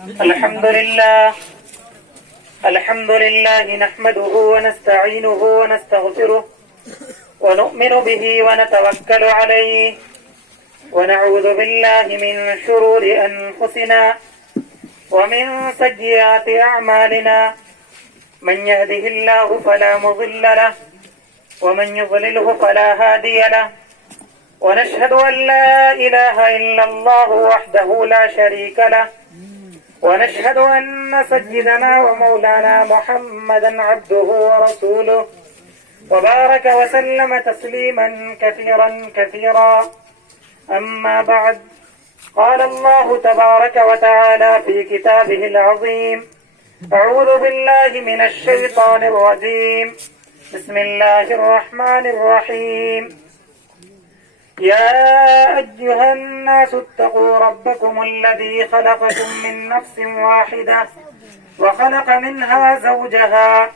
الحمد لله نحمده ونستعينه ونستغفره ونؤمن به ونتوكل عليه ونعوذ بالله من شرور أنفسنا ومن سيئات أعمالنا من يهده الله فلا مضل له ومن يضلله فلا هادي له ونشهد أن لا إله إلا الله وحده لا شريك له ونشهد أن سيدنا ومولانا محمدا عبده ورسوله وبارك وسلم تسليما كثيرا أما بعد قال الله تبارك وتعالى في كتابه العظيم أعوذ بالله من الشيطان الرجيم بسم الله الرحمن الرحيم يا أيها الناس اتقوا ربكم الذي خلقكم من نفس واحدة وخلق منها زوجها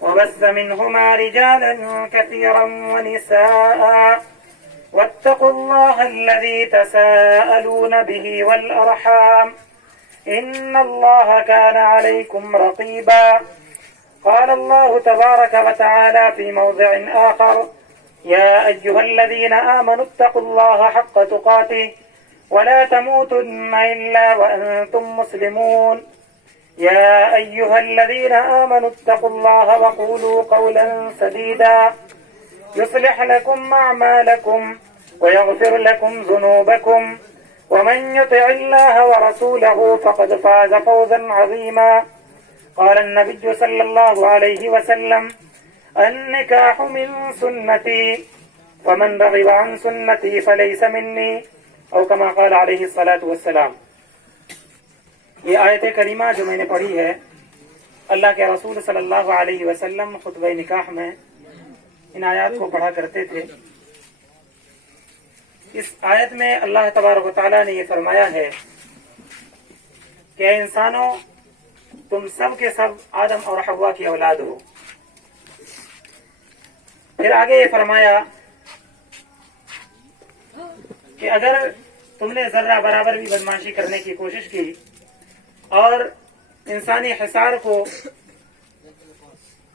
وبث منهما رجالا كثيرا ونساء واتقوا الله الذي تساءلون به والأرحام إن الله كان عليكم رقيبا قال الله تبارك وتعالى في موضع آخر يا أيها الذين آمنوا اتقوا الله حق تقاته ولا تموتن إلا وأنتم مسلمون يا أيها الذين آمنوا اتقوا الله وقولوا قولا سديدا يصلح لكم أعمالكم ويغفر لكم ذنوبكم ومن يطع الله ورسوله فقد فاز فوزا عظيما قال النبي صلى الله عليه وسلم النكاح من سنتي فمن رغب عن سنتي فليس مني او كما قال عليه الصلاة والسلام۔ یہ آیت کریمہ جو میں نے پڑھی ہے اللہ کے رسول صلی اللہ علیہ وسلم خطبہ نکاح میں ان آیات کو پڑھا کرتے تھے۔ اس آیت میں اللہ تبارک و تعالیٰ نے یہ فرمایا ہے کہ اے انسانوں تم سب کے سب آدم اور حوا کی اولاد ہو۔ پھر آگے یہ فرمایا کہ اگر تم نے ذرہ برابر بھی بدمعاشی کرنے کی کوشش کی اور انسانی حصار کو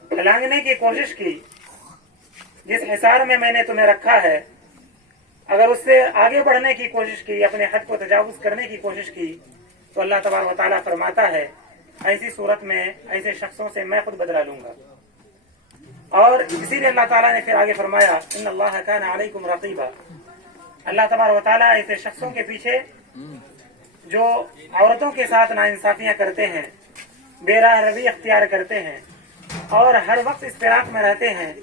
پھیلانے کی کوشش کی، جس حصار میں میں نے تمہیں رکھا ہے، اگر اس سے آگے بڑھنے کی کوشش کی، اپنے حد کو تجاوز کرنے کی کوشش کی، تو اللہ تبارک و تعالیٰ فرماتا ہے ایسی صورت میں ایسے شخصوں سے میں خود بدلہ لوں گا۔ اور اسی لیے اللہ تعالیٰ نے پھر آگے فرمایا ان اللہ کان علیکم رقیبا، اللہ تبارک و تعالیٰ ایسے شخصوں کے پیچھے جو عورتوں کے ساتھ ناانصافیاں کرتے ہیں، بے راہ روی اختیار کرتے ہیں اور ہر وقت اس فراق میں رہتے ہیں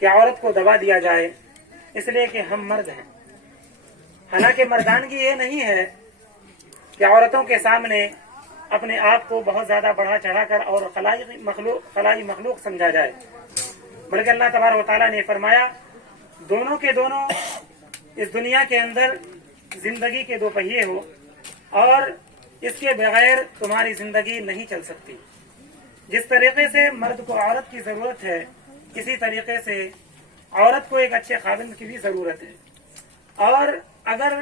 کہ عورت کو دبا دیا جائے اس لیے کہ ہم مرد ہیں۔ حالانکہ مردانگی یہ نہیں ہے کہ عورتوں کے سامنے اپنے آپ کو بہت زیادہ بڑھا چڑھا کر اور خلائی مخلوق سمجھا جائے، بلکہ اللہ تبارک و تعالیٰ نے فرمایا دونوں کے دونوں اس دنیا کے اندر زندگی کے دو پہیے ہو اور اس کے بغیر تمہاری زندگی نہیں چل سکتی۔ جس طریقے سے مرد کو عورت کی ضرورت ہے، اسی طریقے سے عورت کو ایک اچھے خاوند کی بھی ضرورت ہے۔ اور اگر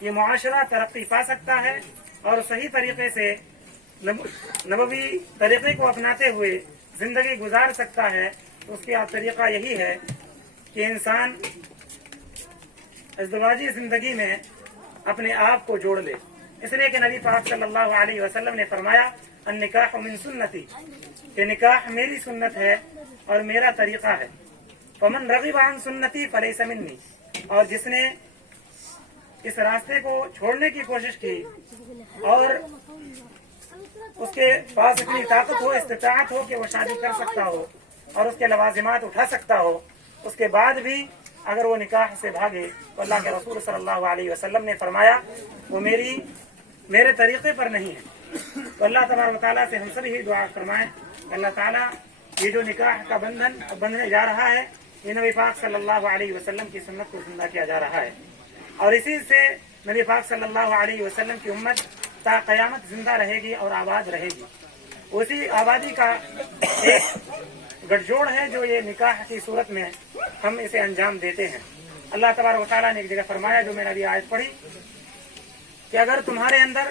یہ معاشرہ ترقی پا سکتا ہے اور صحیح طریقے سے نبوی طریقے کو اپناتے ہوئے زندگی گزار سکتا ہے تو اس کا طریقہ یہی ہے کہ انسان ازدواجی زندگی میں اپنے آپ کو جوڑ لے۔ اس لیے کہ نبی پاک صلی اللہ علیہ وسلم نے فرمایا النکاح من سنتی، کہ نکاح میری سنت ہے اور میرا طریقہ ہے۔ فمن رغب عن سنتی فلیس منی، اور جس نے اس راستے کو چھوڑنے کی کوشش کی اور اس کے پاس اتنی طاقت ہو، استطاعت ہو کہ وہ شادی کر سکتا ہو اور اس کے لوازمات اٹھا سکتا ہو، اس کے بعد بھی اگر وہ نکاح سے بھاگے تو اللہ کے رسول صلی اللہ علیہ وسلم نے فرمایا وہ میرے طریقے پر نہیں ہے۔ تو اللہ تبارک و تعالیٰ سے ہم سب ہی دعا فرمائیں کہ اللہ تعالیٰ یہ جو نکاح کا بندھن بندھنے جا رہا ہے یہ نبی پاک صلی اللہ علیہ وسلم کی سنت کو زندہ کیا جا رہا ہے، اور اسی سے نبی پاک صلی اللہ علیہ وسلم کی امت تا قیامت زندہ رہے گی اور آباد رہے گی۔ اسی آبادی کا ایک گٹھ جوڑ ہے جو یہ نکاح کی صورت میں ہم اسے انجام دیتے ہیں۔ اللہ تبارک و تعالیٰ نے ایک جگہ فرمایا جو میں نے ابھی آیت پڑھی کہ اگر تمہارے اندر